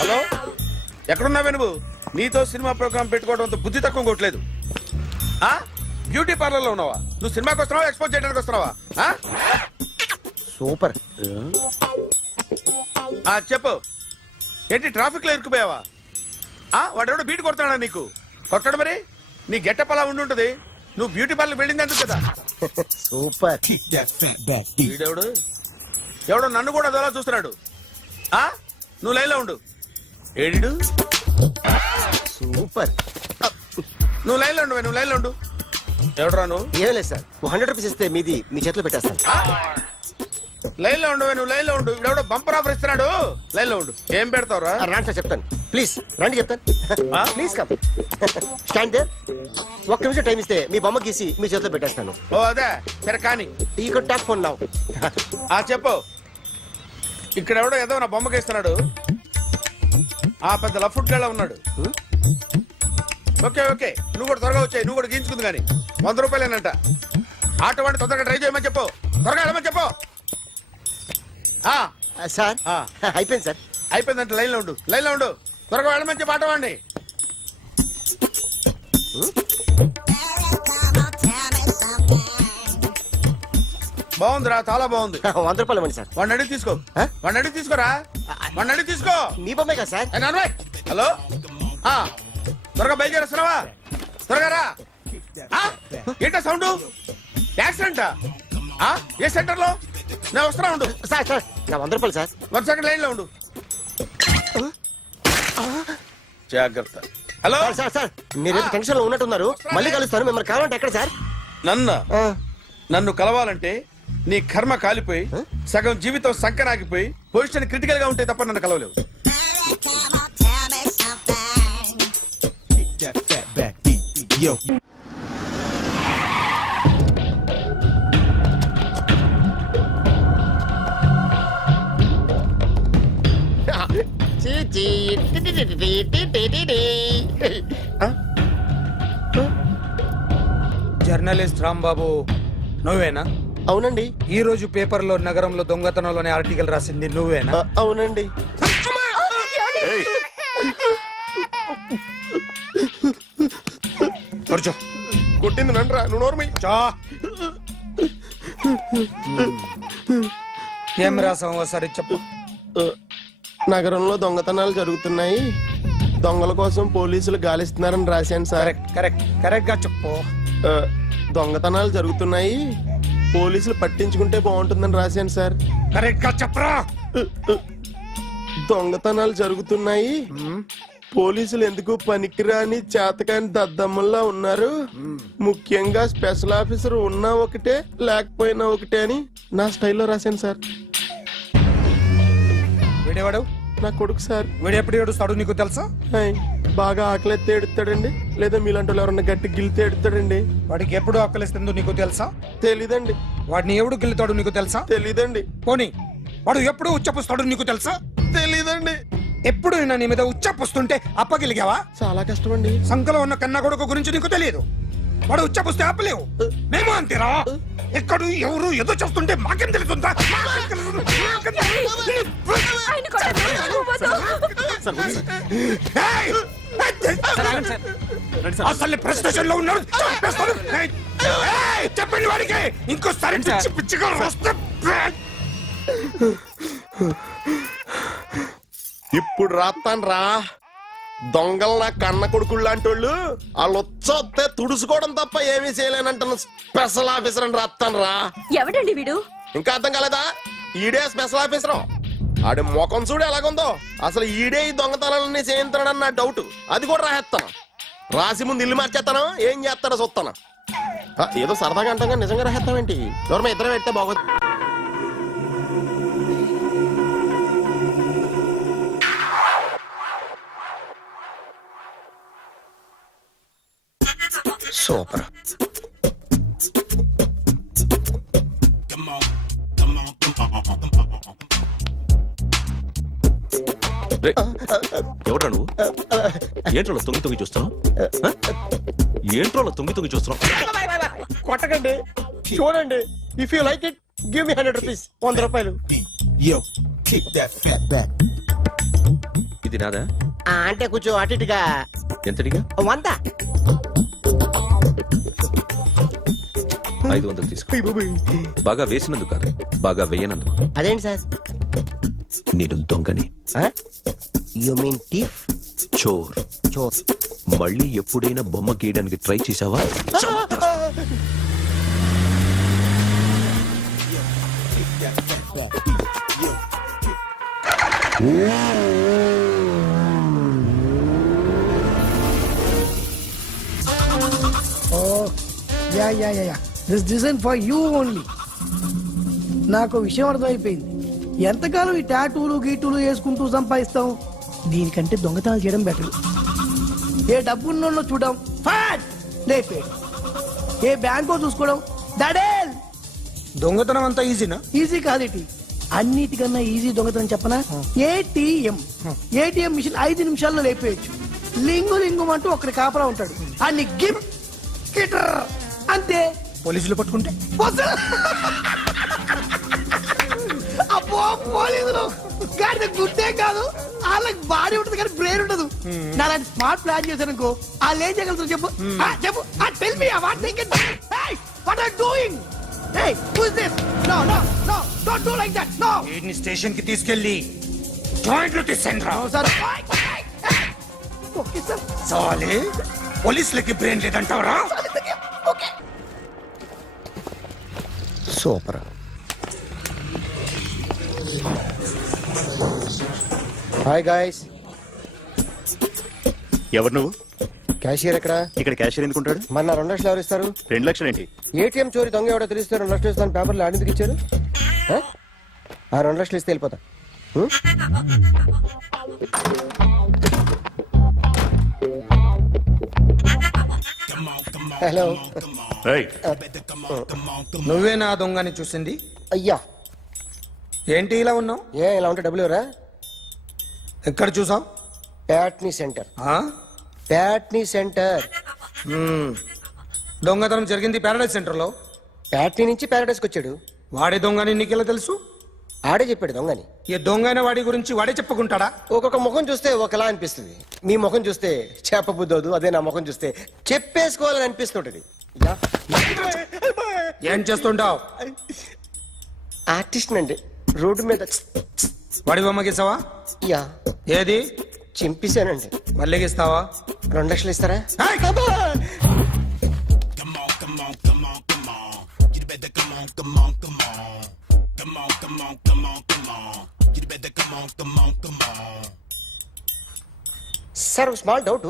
Hello, ఎక్కడున్నావే నువ్వు? నీతో cinema programme పెట్టుకోవడంతో బుద్ధి తక్కువ కొట్టలేదు. బ్యూటీ పార్లర్ లో ఉన్నావా? నువ్వు సినిమాకి వస్తున్నావా, ఎక్స్పోజ్ చేయడానికి వస్తున్నావా? సూపర్. చెప్పు, ఏంటి ట్రాఫిక్ లో ఇరుక్కుపోయావా? వాడెవడో బీట్ కొడతాడా నీకు? కొట్టడు మరి. నీ గెట్టప్ అలా ఉండి ఉంటది. నువ్వు బ్యూటీ పార్లర్ వెళ్ళింది ఎందుకు కదా? సూపర్. వీడెవడు? ఎవడో నన్ను కూడా అదోలా చూస్తున్నాడు. నువ్వు లైన్ లో ఉండు. ఏడు సూపర్. నువ్వు లైన్ లో ఉండు, నువ్వు లైన్ లో ఉండు. ఎవడరా నువ్వు? ఏం లేదు సార్, 100 రూపీస్ ఇస్తే మీది మీ చేతిలో పెట్టేస్తాను. లైన్ లో ఉండు, నువ్వు లైన్ లో ఉండు. ఇవిడెవడో బంపర్ ఆఫర్ ఇస్తున్నాడు. లైన్ లో ఉండు. ఏం పెడతావురా? రాండి సార్, చెప్తాను. ప్లీజ్ రండి, చెప్తాను. Please come. Stand there. 1 నిమిషం టైం ఇస్తే మీ బొమ్మ గీసి మీ చేతిలో పెట్టేస్తాను. ఓ అదే సరే కానీ. ఈ కుడ్ టాక్ ఫోన్ నౌ. చెప్పు. ఇక్కడ ఎవడో ఏదో నా బొమ్మకి ఇస్తున్నాడు. పెద్ద లఫుట్ గళ్ళ ఉన్నాడు. ఓకే ఓకే, నువ్వు కూడా త్వరగా వచ్చాయి. నువ్వు కూడా గీంచుకుంది కానీ 100 రూపాయలేనంట. ఆటో వాడిని తొందరగా ట్రై చేయమని చెప్పు. త్వరగా వెళ్ళమని చెప్పు. సార్ అయిపోయింది సార్. అయిపోయిందంటే లైన్ లో ఉండు, లైన్ లో ఉండు. త్వరగా వెళ్ళమని చెప్పు ఆటో వాడిని. బాగుందిరా, చాలా బాగుంది. 100 రూపాయలు ఇవ్వండి సార్. వాడిని అడిగి తీసుకో. వాడిని అడిగి తీసుకోరా. వాడిని అడిగి తీసుకో. మీ బొమ్మే కదా సార్. హలో, త్వరగా బయలుదేరేస్తున్నావా? త్వరగా రా. ఏంటా సౌండ్? యాక్సిడెంట్? ఏ సెంటర్ లో? నేను వస్తున్నా ఉండు. సార్ సార్ నా 100 రూపాయలు సార్. 1 సెకండ్ లైన్ లో ఉండు. జాగ్రత్త. హలో సార్ సార్, మీరు టెన్షన్ లో ఉన్నట్టున్నారు. మళ్ళీ కలుస్తాను. మిమ్మల్ని కావాలంటే ఎక్కడ సార్? నన్ను కలవాలంటే నీ కర్మ కాలిపోయి సగం జీవితం సంకనాగిపోయి పొజిషన్ క్రిటికల్ గా ఉంటే తప్ప నన్ను కలవలేవు. జర్నలిస్ట్ రాంబాబు నువ్వేనా? అవునండి. ఈ రోజు పేపర్లో నగరంలో దొంగతనంలోనే ఆర్టికల్ రాసింది నువ్వేనా? అవునండి. కొట్టింది నండ్రా, నువ్వు నోర్మి. ఏం రాసావు ఒకసారి చెప్పు. నగరంలో దొంగతనాలు జరుగుతున్నాయి, దొంగల కోసం పోలీసులు గాలిస్తున్నారని రాశాను సార్. కరెక్ట్ గా చెప్పు. దొంగతనాలు జరుగుతున్నాయి, పోలీసులు పట్టించుకుంటే బాగుంటుందని రాశాను సార్. కరెక్ట్ గా చెప్పరా. దొంగతనాలు జరుగుతున్నాయి, పోలీసులు ఎందుకు పనికిరాని చేతకాని దద్దమ్మల్లా ఉన్నారు, ముఖ్యంగా స్పెషల్ ఆఫీసర్ ఉన్నా ఒకటే లేకపోయినా ఒకటే అని నా స్టైల్లో రాశాను సార్. వీడేవాడు? నా కొడుకు సార్. వీడు ఎప్పుడు ఏడుస్తాడు నీకు తెలుసా? బాగా ఆకలిస్తే ఎడుతాడండి, లేదా మీలాంటి వాళ్ళు ఎవరన్నా గట్టి గిల్లితే ఎడుతాడండి. వాడికి ఎప్పుడు ఆకలిస్తుందో నీకు తెలుసా? తెలీదండి. వాడిని ఎవడు గిల్లుతాడు నీకు తెలుసా? తెలీదండి. పోనీ వాడు ఎప్పుడు ఉచ్చపుస్తాడు నీకు తెలుసా? తెలీదండి. ఎప్పుడు నీ మీద ఉచ్చపుస్తుంటే అప్పగిలిగావా? చాలా కష్టం అండి. సంకలో ఉన్న కన్న కొడుకు గురించి నీకు తెలియదు. వాడు ఉచ్చపుస్తే ఆపలేవు. మేము అంతేరా. ఎక్కడు ఎవరు ఏదో చేస్తుంటే మాకేం తెలుస్తుందా? అసలు ప్రెస్టేషన్ లో ఉన్నాడు. చెప్పండి వాడికి ఇంకోసారి పిచ్చి పిచ్చిగా వస్తే. ఇప్పుడు రాత్తాను రా. దొంగలు నా కన్న కొడుకులు లాంటి వాళ్ళు వాళ్ళు వచ్చొస్తే తుడుచుకోవడం తప్ప ఏమీ చేయలేనంటున్న స్పెషల్ ఆఫీసర్ అని రాత్తాను రా. ఎవడండి వీడు? ఇంకా అర్థం కాలేదా? ఈడే స్పెషల్ ఆఫీసర్. ఆడి ముఖం చూడు ఎలాగుందో. అసలు ఈడే ఈ దొంగతనాలన్నీ చేయించాడని నా డౌట్. అది కూడా రాసేస్తాను. రాసి ముందు ఇల్లు మార్చేస్తాను. ఏం చేస్తాడో చూస్తాను. ఏదో సరదాగా అంటాం, నిజంగా రాసేస్తామేంటి? ఎవరమ్మా ఇద్దరం పెడితే బాగోదు. సూపర్. ఎవడ్రా నువ్వు? ఏంట్రోలో తొంగి తొంగి చూస్తున్నావు? ఏంట్రోలో తొంగి తొంగి చూస్తున్నావు? కొట్టకండి, చూడండి. If you like it give me 100 rupees. 100 రూపాయలు. Yo, kick that fat back. ఇది నాదా? అంటే కొంచెం అటు ఇటుగా ఎంతడిగా? 100. 500 తీసుకో. బాగా వేసినందుకు కాదు, బాగా వేయనందుకు. అదేంటి సార్? నేను దొంగని, యు మీన్ థీఫ్? చోర్. చోర్. మళ్ళీ ఎప్పుడైనా బొమ్మ గీయడానికి ట్రై చేసావా? Yeah this design for you only. నాకు విషయం అర్థమైపోయింది. ఎంతకాలం ఈ టాటూలు గీటూలు వేసుకుంటూ సంపాదిస్తాం? దీనికంటే దొంగతనాలు చేయడం బెటర్. ఏ డబ్బున్నోళ్ళు చూడడం ఫాట్ లేపేడు, ఏ బ్యాంకో చూసుకోవడం దడేల్. దొంగతనం అంతా ఈజీనా? ఈజీ కాదేటి, అన్నిటికన్నా ఈజీ దొంగతనం చెప్పనా? ఏటీఎం మిషన్ 5 నిమిషాల్లో లేపేయచ్చు. లింగు అంటూ ఒకటి కాపలా ఉంటాడు, అన్ని గిమ్ గిటర్ అంతే. పోలీసులు పట్టుకుంటే వదలు. అబ్బో పోలీసులు గాడి గుర్తే కాదు, వాళ్ళకి బాడీ ఉంటుంది కానీ బ్రెయిన్ ఉండదు. నాలాంటి స్మార్ట్ ప్లాన్ చేశానుకో వాళ్ళు ఏం చేయగలుగుతారు చెప్పు? చెప్పు. Tell me what they can. What are doing? Hey, who is this? No, don't do like that. No. వీడిని స్టేషన్ కి తీసుకెళ్ళి జాయింట్లు తీసేయండిరా. No, sir. Okay, sir. సాలే పోలీసులకి బ్రెయిన్ లేదంటావరా? Okay. సూపర్. Hi guys. ఎవరు నువ్వు? క్యాషియర్ ఎక్కడ? ఇక్కడ క్యాషియర్ ఎందుకుంటాడు? మన 2 లక్షలు ఎవరు ఇస్తారు? 2 లక్షలు ఏంటి? ఏటీఎం చోరీ దొంగ ఎవడో తెలిస్తే 2 లక్షలు ఇస్తాను పేపర్లు ఆడిందుకు ఇచ్చారు. ఆ 2 లక్షలు ఇస్తే వెళ్ళిపోతా. హలో. ఏయ్, నువ్వే నా దొంగని చూసింది? అయ్యా, ఏంటి ఇలా ఉన్నావు? ఇలా ఉంటే డబ్బులు ఎవరా? ఎక్కడ చూసావు? ప్యాట్నీ సెంటర్. ప్యాట్నీ సెంటర్. దొంగతనం జరిగింది ప్యారడైజ్ సెంటర్ లో. ప్యాట్నీ నుంచి ప్యారడైస్కి వచ్చాడు. వాడే దొంగని నీకెలా తెలుసు? ఆడే చెప్పాడు దొంగని. ఈ దొంగైన వాడి గురించి వాడే చెప్పుకుంటాడా? ఒక్కొక్క ముఖం చూస్తే ఒకలా అనిపిస్తుంది. మీ ముఖం చూస్తే చెప్పబుద్దోదు, అదే నా ముఖం చూస్తే చెప్పేసుకోవాలని అనిపిస్తుంటది. ఏం చేస్తుంటావు? ఆర్టిస్ట్ అండి, రోడ్డు మీద. వాడి బొమ్మ గీసావా? యా. ఏది? చింపేశానండి. మళ్ళీ గీస్తావా? 2 లక్షలు ఇస్తారా? సార్ స్మాల్ డౌట్,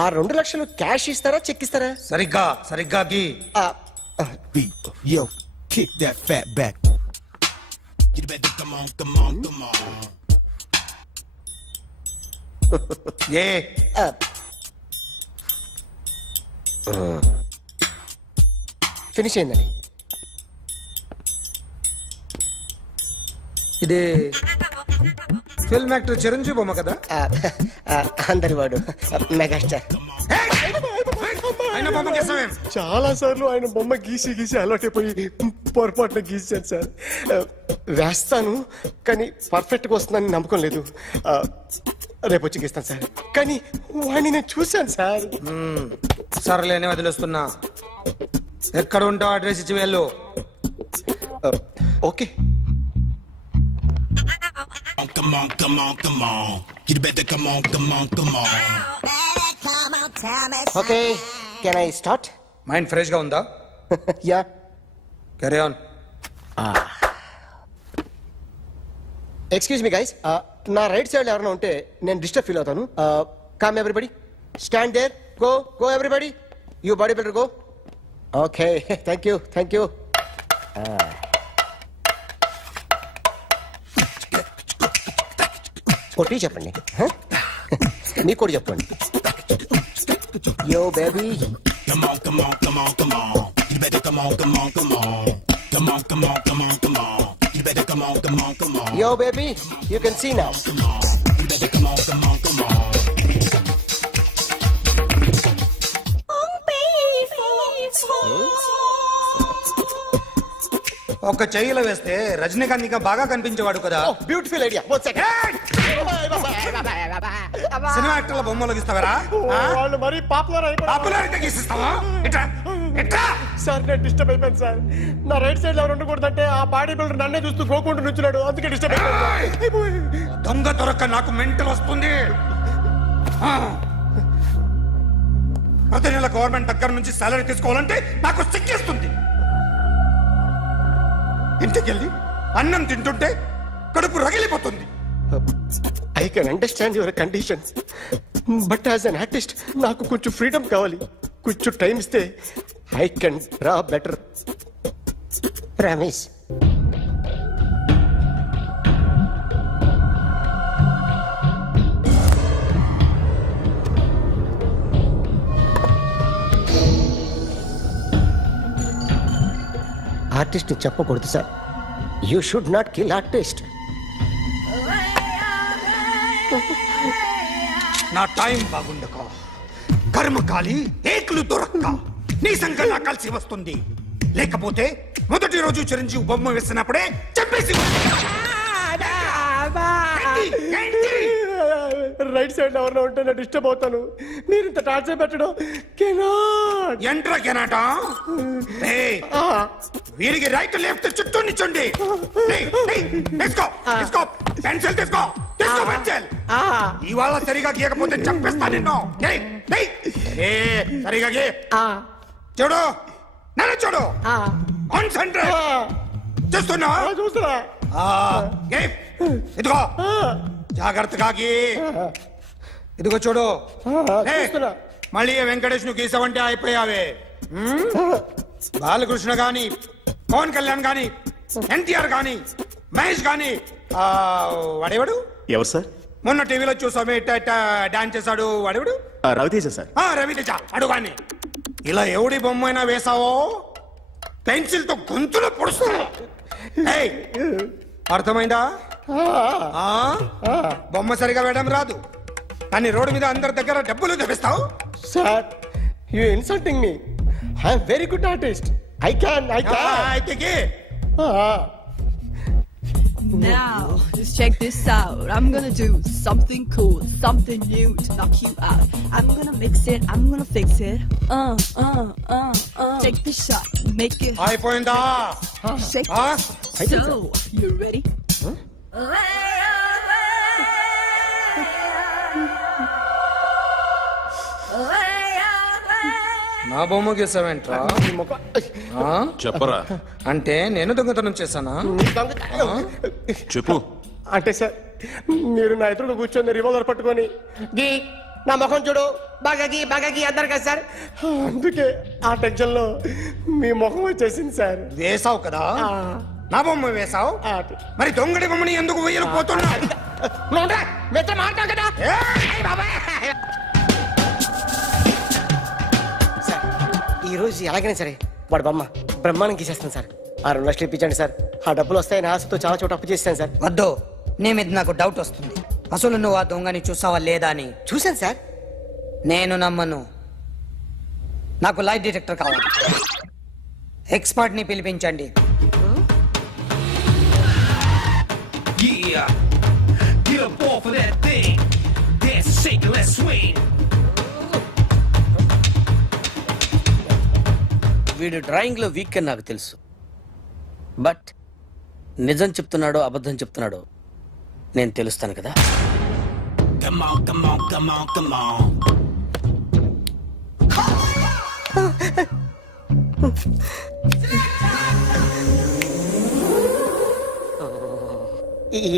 ఆ 2 లక్షలు క్యాష్ ఇస్తారా చెక్ ఇస్తారా? సరిగ్గా గీ. Yo, kick that fat back. You better come on. A finish అయిందండి. ఇది ఫిల్మ్ యాక్టర్ చిరంజీవి బొమ్మ కదా? అందరి వాడు మెగాస్టార్. ఆయన బొమ్మ గీసావేం? చాలా సార్లు ఆయన బొమ్మ గీసి అలవాటైపోయి పొరపాటున గీసాను సార్. వేస్తాను కానీ పర్ఫెక్ట్గా వస్తుందని నమ్మకం లేదు. రేపు వచ్చి గీస్తాను సార్. కానీ వాడిని నేను చూశాను సార్. సర్లేని వదిలేస్తున్నా. ఎక్కడ ఉంటావు అడ్రస్ ఇచ్చి వెళ్ళు. Okay. Come on. You better come on. Okay, can I start? Mind fresh గా ఉందా? Yeah. Carry on. Excuse me guys, నా రైట్ సైడ్ ఎవరైనా ఉంటే నేను డిస్టర్బ్ ఫీల్ అవుతాను. Come everybody, stand there. Go everybody, you body builder go. Okay, thank you. కొట్టి చెప్పండి, మీకు కూడా చెప్పండి. Yo baby. Come on. You better come on. Come on. You better come on. Yo baby, you can see now. You better come on. ఒక చెయ్యిలో వేస్తే రజనీకాంత్ ఇంకా బాగా కనిపించేవాడు కదా. Beautiful idea. 1 second. సినిమా యాక్టర్ల బొమ్మలు గీస్తావరా వాళ్ళు మరీ పాపులర్ అయిపోయి పాపులారిటీ గీసిస్తావా ఇట్రా ఇట్రా సార్ నేను డిస్టర్బ్ అయిపోయాను సార్ నా రైట్ సైడ్ ఎవరు ఉండకూడదంటే ఆ బాడీ బిల్డర్ నన్నే చూస్తూ గోకుంటూ నుంచున్నాడు అందుకే డిస్టర్బ్ అయిపోయాను దొంగ దొరక్క నాకు మెంటల్ వస్తుంది ఆ. ప్రతి నెల గవర్నమెంట్ దగ్గర నుంచి సాలరీ తీసుకోవాలంటే నాకు సిగ్గేస్తుంది ఇంటికెళ్ళి అన్నం తింటుంటే కడుపు రగిలిపోతుంది I can understand your conditions but as an artist నాకు కొంచెం ఫ్రీడమ్ కావాలి కొంచెం టైం ఇస్తే I can draw better Ramesh artist చెప్పకూడదు sir you should not kill artist నా టైం బాగుండక కర్మకాలి ఏకులు దొరక్క నీ సంఖ్య నాకు కలిసి వస్తుంది లేకపోతే మొదటి రోజు చిరంజీవి బొమ్మ వేసినప్పుడే చెప్పేసి రైట్ సైడ్ ఎవరిలో ఉంటే నేను డిస్టర్బ్ అవుతాను మీరు ఇంత టార్చర్ పెట్టడం కెనాట్ ఎంట్రా కెనాట వీరికి రైట్ లెఫ్ట్ చుట్టూ నిచ్చండి తీసుకో తీసుకో పెన్సిల్ తీసుకో తీసుకో పెన్సిల్ ఇవాళ సరిగా గీయకపోతే చంపేస్తా నిన్ను సరిగా గీ చూడు నన్ను చూడు కాన్సంట్రేట్ చూస్తున్నా చూస్తున్నా ఇదిగో జాగ్రత్తగా గీ ఇదిగో చూడు చూస్తున్నా. మళ్ళీ వెంకటేష్ ను గీసావంటే అయిపోయావే బాలకృష్ణ గాని పవన్ కళ్యాణ్ గాని ఎన్టీఆర్ గాని మహేష్ గాని వాడేవాడు ఎవరు సార్? మొన్న టీవీలో చూసామే డాన్స్ చేశాడు వాడేవాడు రవితేజ సార్. రవితేజ అడుగాని ఇలా ఎవడి బొమ్మైనా వేసావో పెన్సిల్ తో గొంతులో పొడుస్తాను అర్థమైందా బొమ్మ సరిగా వేయడం రాదు కానీ రోడ్డు మీద అందరి దగ్గర డబ్బులు తెప్పిస్తావు sir you insulting me I'm very good artist I can అయితే Now, just check this out. I'm gonna do something cool, something new to knock you out. I'm gonna mix it, I'm gonna fix it. Take the shot, make it hot, అయిపోయిందా shake it. So, you ready? నా బొమ్మ గీసావేంట్రా చెప్పరా అంటే నేను దొంగతనం చేశానా చెప్పు. అంటే సార్ మీరు నా ఎదురు కూర్చొని రివాల్వర్ పట్టుకొని గీ నా ముఖం చూడు బాగా గీ అన్నారు కదా సార్ అందుకే ఆ టెన్షన్ లో మీ ముఖం వచ్చేసింది సార్ వేసావు కదా నా బొమ్మ వేసావు మరి దొంగడి బొమ్మని ఎందుకు వేయలు పోతున్నా సార్ ఈ రోజు ఎలాగైనా సరే వాడు బొమ్మ బ్రహ్మాండం గీసేస్తాను సార్ 6 లక్షలు ఇప్పించండి సార్ ఆ డబ్బులు వస్తాయని ఆశతో చాలా చోట అప్పు చేస్తాను సార్ వద్దు నీ మీద నాకు డౌట్ వస్తుంది అసలు నువ్వు ఆ దొంగని చూసావా లేదా అని చూశాను సార్ నేను నమ్మను నాకు లైట్ డిటెక్టర్ కావాలి ఎక్స్పర్ట్ ని పిలిపించండి Yeah, get up off of that thing. Dance, shake, and let's swing. వీడు డ్రాయింగ్ లో వీక్ అని నాకు తెలుసు బట్ నిజం చెప్తున్నాడో అబద్ధం చెప్తున్నాడో నేను తెలుస్తాను కదా Come on, come on, come on, come on.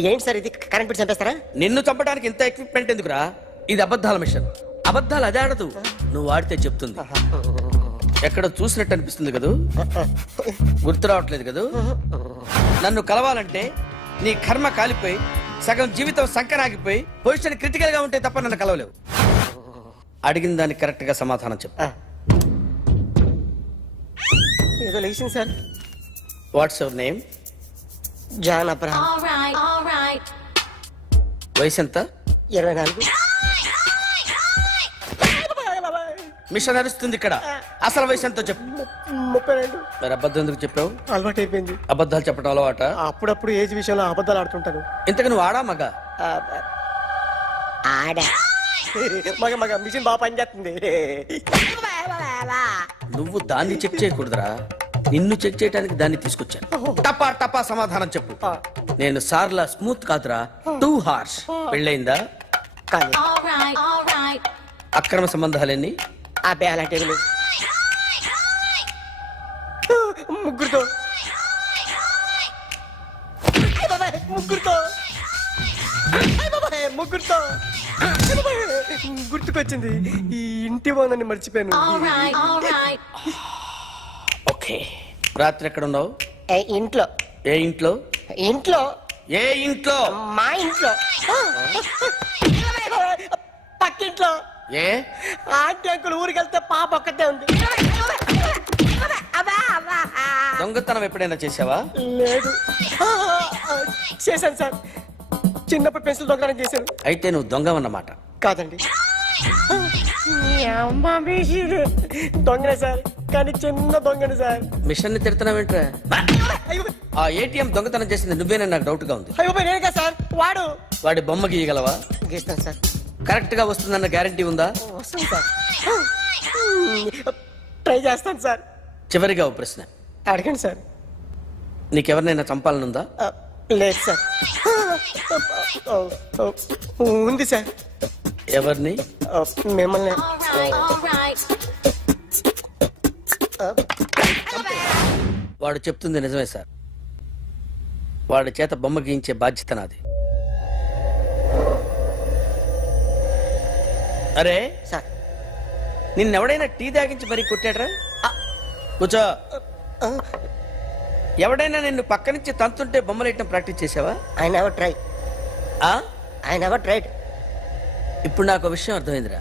ఏంటి సార్ ఇది కరెంట్ బిల్ చంపేస్తారా నిన్ను చంపడానికి ఇంత ఎక్విప్మెంట్ ఎందుకురా ఇది అబద్ధాల మిషన్ అబద్ధాలు అదే ఆడదు నువ్వు వాడితే చెప్తుంది ఎక్కడ చూసినట్టు అనిపిస్తుంది కదూ గుర్తు రావట్లేదు కదూ నన్ను కలవాలంటే నీ కర్మ కాలిపోయి సగం జీవితం సంకరాగిపోయి పొజిషన్ క్రిటికల్ గా ఉంటే తప్ప నన్ను కలవలేవు అడిగిన దానికి కరెక్ట్ గా సమాధానం చెప్పు ఏదో లేచింది sir what's your name John Abraham వయసు ఎంత 24 మిషన్ నడుస్తుంది ఇక్కడ అసలు వయసు ఎంతో చెప్పు 32 మరి అబద్ధం ఎందుకు చెప్పావు అలవాటు అయిపోయింది అబద్ధాలు చెప్పడం అలవాట అప్పుడప్పుడు ఏజ్ విషయంలో అబద్ధాలు ఆడుతుంటాను ఇంతకు నువ్వు ఆడా మగ ఆడా మగ మిషన్ బాగా పనిచేస్తుంది. నువ్వు దాన్ని చెక్ చేయకూడదురా, నిన్ను చెక్ చేయడానికి దాన్ని తీసుకొచ్చాను. టపా టపా సమాధానం చెప్పు. నేను సార్లా స్మూత్ కాదురా, టూ హార్ష్. పెళ్ళయిందా? కానీ అక్రమ సంబంధాలన్నీ? అబ్బే అలాంటి ముగ్గురుతో ముగ్గురుతో ముగ్గురుతో గుర్తుకొచ్చింది. ఈ ఇంటి బాగుందని మర్చిపోయాను. ఓకే. రాత్రి ఎక్కడ ఉన్నావు? ఇంట్లో. ఏ ఇంట్లో? ఇంట్లో. ఏ ఇంట్లో? మా ఇంట్లో. పక్కింట్లో. ఏ ఆంటీ అంకుల్ ఊరికి వెళ్తే పాప ఒక్కతే ఉంది. దొంగతనం ఎప్పుడైనా చేసావా? లేదు. చేశాను సార్, చిన్నప్పుడు పెన్సిల్ దొంగతనం చేశాను. అయితే నువ్వు దొంగవన్నమాట. కాదండి, దొంగనే సార్, కానీ చిన్న దొంగని సార్. మిషన్ ని తిడుతున్నావేంట్రా? ఆ ఏటీఎం దొంగతనం చేసింది నువ్వేనని నాకు డౌట్ గా ఉంది. అయ్యో నేనే సార్. వాడి బొమ్మ గీయగలవా? గీస్తాను సార్. కరెక్ట్ గా వస్తుందన్న గ్యారంటీ ఉందా? వస్తుంది సార్, ట్రై చేస్తాను సార్. చివరిగా ఓ ప్రశ్న అడగండి సార్. నీకెవరినైనా చంపాలనుందా? లేదు సార్. ఉంది సార్. ఎవరిని? మిమ్మల్ని. వాడు చెప్తుంది నిజమే సార్. వాడి చేత బొమ్మ గీయించే బాధ్యత నాది. అరే సార్, నిన్నెవడైనా టీ తాగించి మరీ కొట్టాడ్రా? కూర్చో. ఎవడైనా నిన్ను పక్క నుంచి తంతుంటే బొమ్మలేయటం ప్రాక్టీస్ చేసావా? I never try. I never tried. ఇప్పుడు నాకు ఒక విషయం అర్థమైందిరా.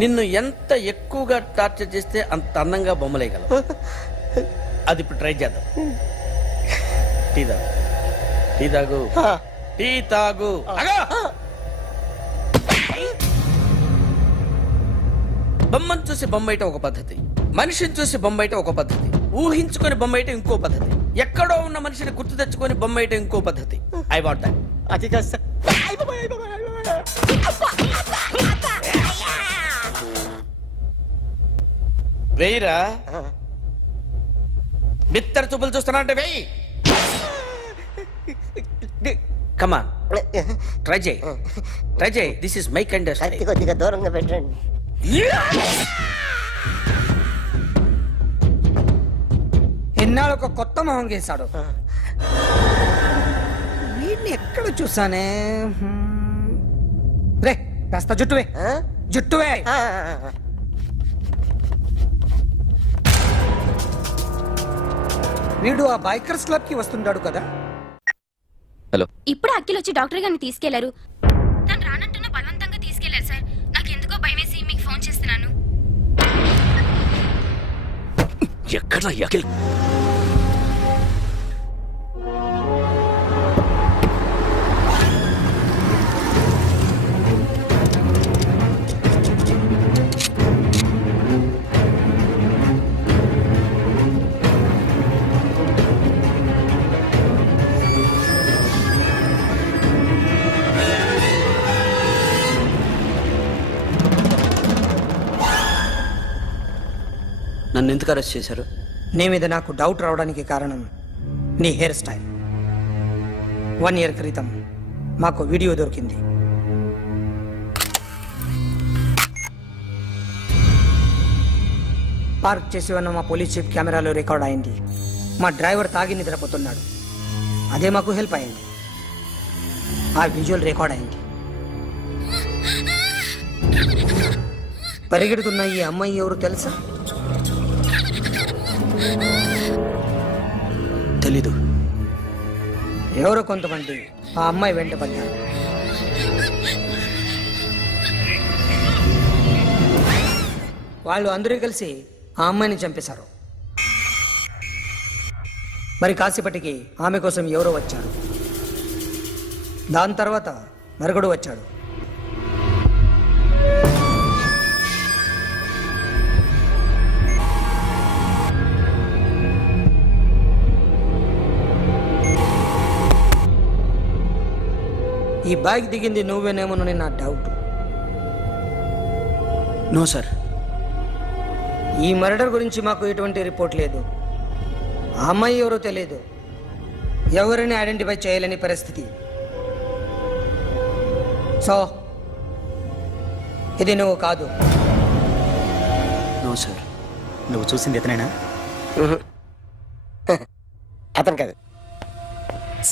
నిన్ను ఎంత ఎక్కువగా టార్చర్ చేస్తే అంత అందంగా బొమ్మలేయగలవు. అది ఇప్పుడు ట్రై చేద్దాం. టీ తాగు, టీ తాగు, టీ తాగు. బొమ్మను చూసి బొమ్మేయటం ఒక పద్ధతి, మనిషిని చూసి బొమ్మేయటం ఒక పద్ధతి, ఊహించుకొని బొమ్మేయటం ఇంకో పద్ధతి, ఎక్కడో ఉన్న మనిషిని గుర్తు తెచ్చుకొని బొమ్మేయటం ఇంకో పద్ధతి. I want that. అది కాదు సార్. వెయ్యిరా. బిత్తర చూపులు చూస్తున్నా అంటే వెయ్యి. కమాన్, ట్రై చేయి, ట్రై చేయి. This is my kind. కొద్దిగా దూరంగా పెట్టండి. ఎన్నాళ్ళు ఒక కొత్త మొహం గీశాడు. వీడిని ఎక్కడ చూసానే? రే కాస్త జుట్టువే, జుట్టువే. వీడు ఆ బైకర్స్ క్లబ్ కి వస్తుంటాడు కదా. హలో, ఇప్పుడు అఖిల్ వచ్చి డాక్టర్ గారిని తీసుకెళ్లారు. తను రానంటున్న బలవంతంగా తీసుకెళ్లారు సార్. నాకు ఎందుకో భయం వేసి మీకు ఫోన్ చేస్తున్నాను. ఎక్కడ అఖిల్? నన్ను ఎందుకు అరెస్ట్ చేశారు? నీ మీద నాకు డౌట్ రావడానికి కారణం నీ హెయిర్ స్టైల్. 1 year క్రితం మాకు వీడియో దొరికింది. పార్క్ చేసి ఉన్న మా పోలీస్ జీప్ కెమెరాలో రికార్డ్ అయింది. మా డ్రైవర్ తాగి నిద్రపోతున్నాడు. అదే మాకు హెల్ప్ అయింది. ఆ విజువల్ రికార్డ్ అయింది. పరిగెడుతున్న ఈ అమ్మాయి ఎవరు తెలుసా? తెలీదు. ఎవరో కొంతమంది ఆ అమ్మాయి వెంట పడ్డారు. వాళ్ళు అందరూ కలిసి ఆ అమ్మాయిని చంపేశారు. మరి కాసేపటికి ఆమె కోసం ఎవరో వచ్చారు. దాని తర్వాత మరొకడు వచ్చాడు. ఈ బైక్ దిగింది నువ్వేనేమోనని నా డౌట్. No sir. ఈ మర్డర్ గురించి మాకు ఎటువంటి రిపోర్ట్ లేదు. ఆ అమ్మాయి ఎవరో తెలియదు, ఎవరిని ఐడెంటిఫై చేయలేని పరిస్థితి. సో ఇది నువ్వు కాదు. No sir. నువ్వు చూసింది ఎతనేనా? అతను కాదు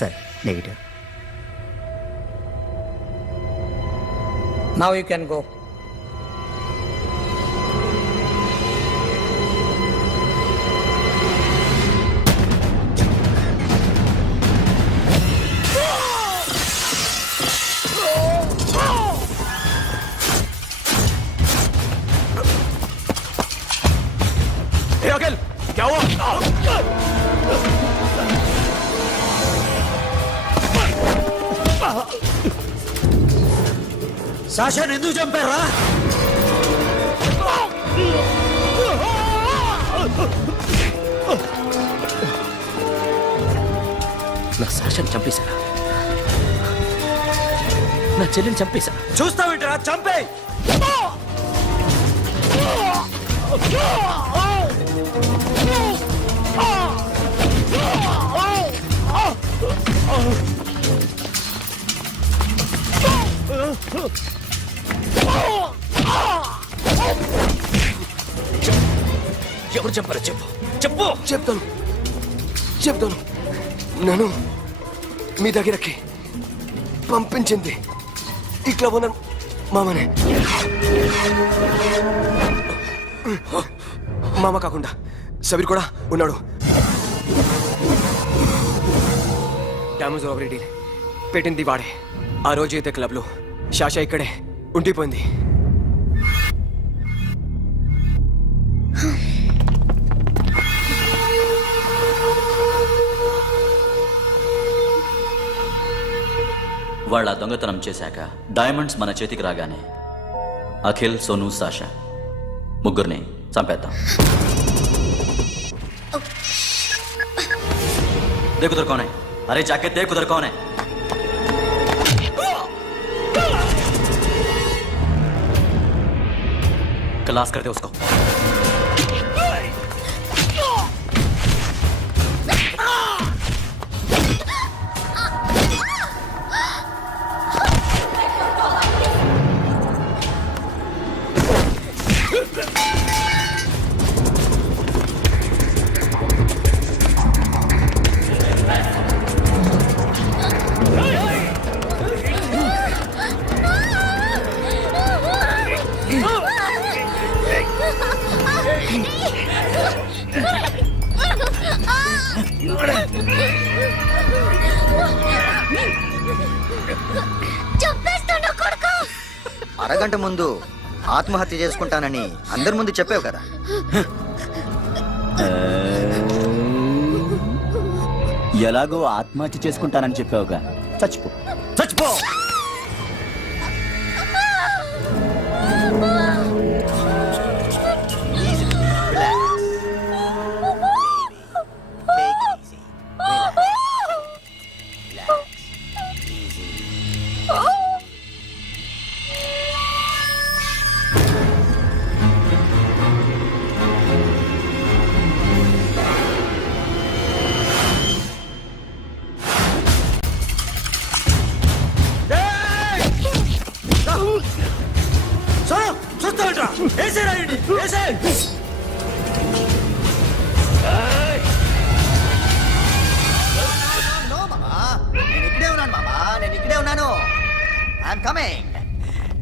సార్, negative. Now you can go. సాషాని ఎందుకు చంపారా? నా సాషాన్ని చంపేశారా? నా చెల్లిని చంపేశా. చూస్తావేంట్రా? చంపే. ఎవరు చంపారో చెప్పు, చెప్పు. చెప్తాను. నన్ను మీ దగ్గరకి పంపించింది ఇట్లా ఉన్న మామనే. మామ కాకుండా సబీర్ కూడా ఉన్నాడు. డ్యామేజ్ ఓవర్ డీల్ పెట్టింది వాడే. ఆ రోజు అయితే క్లబ్లో షాషా ఇక్కడే ఉండిపోయింది. వాళ్ళ దొంగతనం చేశాక డైమండ్స్ మన చేతికి రాగానే అఖిల్, సోను, సాషా ముగ్గురిని చంపేద్దాం. देख उधर कौन है? अरे जाके देख उधर कौन है? क्लास करते उसको. అరగంట ముందు ఆత్మహత్య చేసుకుంటానని అందరి ముందు చెప్పావు కదా. ఎలాగో ఆత్మహత్య చేసుకుంటానని చెప్పావుగా, చచ్చిపో చచ్చిపో.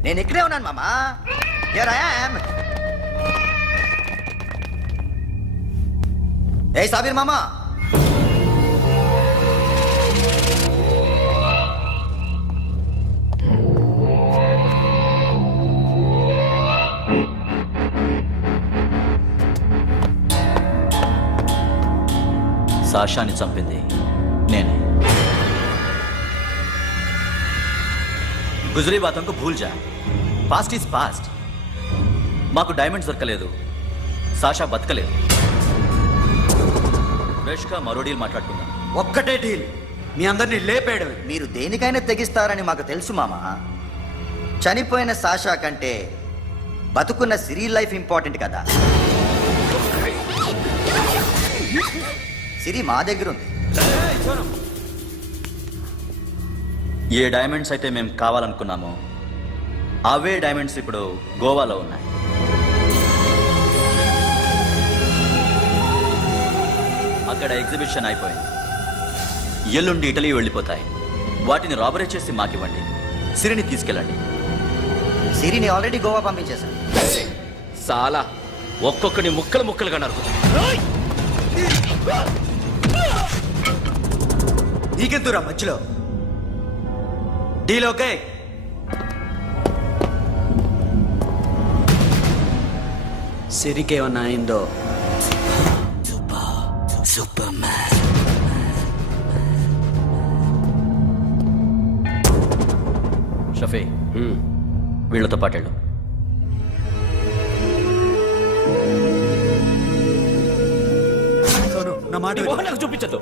నేను ఇక్కడే ఉన్నాను మామా. Here I am. ఏ సాబీర్ మామా, సాషాని చంపింది నేనే. గుజరీ బాతం కు భూల్ జా. Past is past. మాకు డైమండ్స్ దొరకలేదు, సాషా బతకలేదు. ఫ్రెష్గా మరో డీల్ మాట్లాడుకుందాం. ఒక్కటే డీల్, మీ అందరినీ లేపేయడం. మీరు దేనికైనా తెగిస్తారని మాకు తెలుసు మామా. చనిపోయిన సాషా కంటే బతుకున్న సిరి లైఫ్ ఇంపార్టెంట్ కదా. సిరి మా దగ్గర ఉంది. ఏ డైమండ్స్ అయితే మేము కావాలనుకున్నామో అవే డైమండ్స్ ఇప్పుడు గోవాలో ఉన్నాయి. అక్కడ ఎగ్జిబిషన్ అయిపోయింది. ఎల్లుండి ఇటలీ వెళ్ళిపోతాయి. వాటిని రాబరీ చేసి మాకివ్వండి. సిరిని తీసుకెళ్ళండి. సిరిని ఆల్రెడీ గోవా పంపించేశాను. సాలా ఒక్కొక్కని ముక్కలు ముక్కలుగా నరుకు. నీకెందురా మధ్యలో డీల్ ఓకే. సిరికేమన్నా అయిందో షఫీ వీళ్ళతో పాటేళ్ళు. చూపించదు.